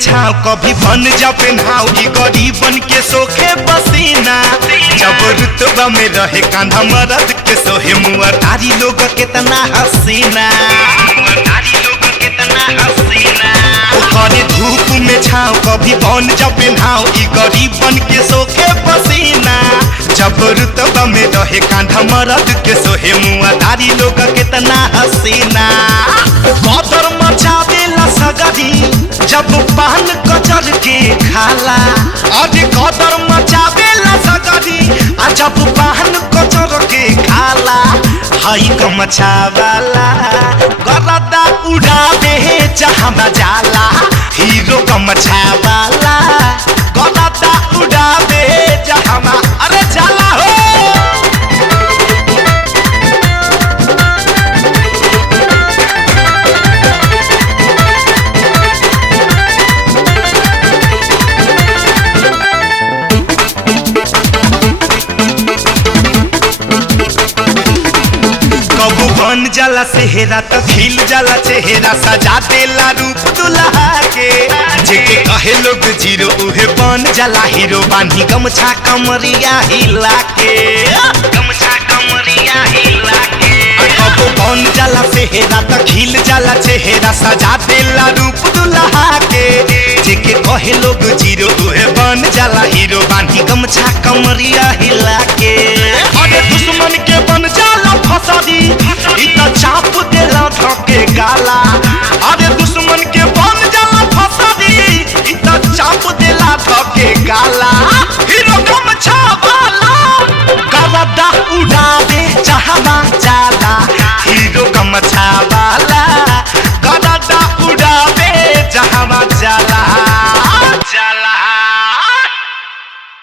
छाव कभी बन जा पेन्हाव ई गरीबन के सोखे पसीना। जब रुतबा में रहे कांधा मरद के सोहे मुआ तारी लोग कितना हसीना। ओकरे धूप में छाव कभी बन जा पेन्हाव ई गरीबन के सोखे पसीना। जब रुतबा में रहे कांधा मरद के सोहे मुआ तारी लोग कितना हसीना। कदर मचावेला सगरी जब पान कचर के खाला। अरे कदर मचावेला सगरी जब पान कचर के खाला। हई गमछावाला गरदा उड़ावे जहाँ जाला। हीरो गमछावाला गरदा उड़ावे जहाँ अरे जाला हो। कबू बन जाला सेहरा तो खिल जाला चेहरा। सजा देला रूप दुल्हा के जेके कहे लोग जीरो उहे बन जाला हीरो। बानी गमछा कमरिया हिला के गमछा कमरिया हिला के। कबू बन जाला सेहरा तो खिल जाला चेहरा। सजा देला रूप दुल्हा के जेके कहे लोग जीरो उहे बन जाला हीरो। बानी गमछा कमरिया हिला के। अरे दुश्मन के बन जाला फसादी इतना चाप देला धके गाला। अरे दुश्मन के बन जाला फसादी इतना चाप देला धके गाला। हीरो गमछा वाला गरदा उड़ावे जहाँ जाला। हीरो गमछा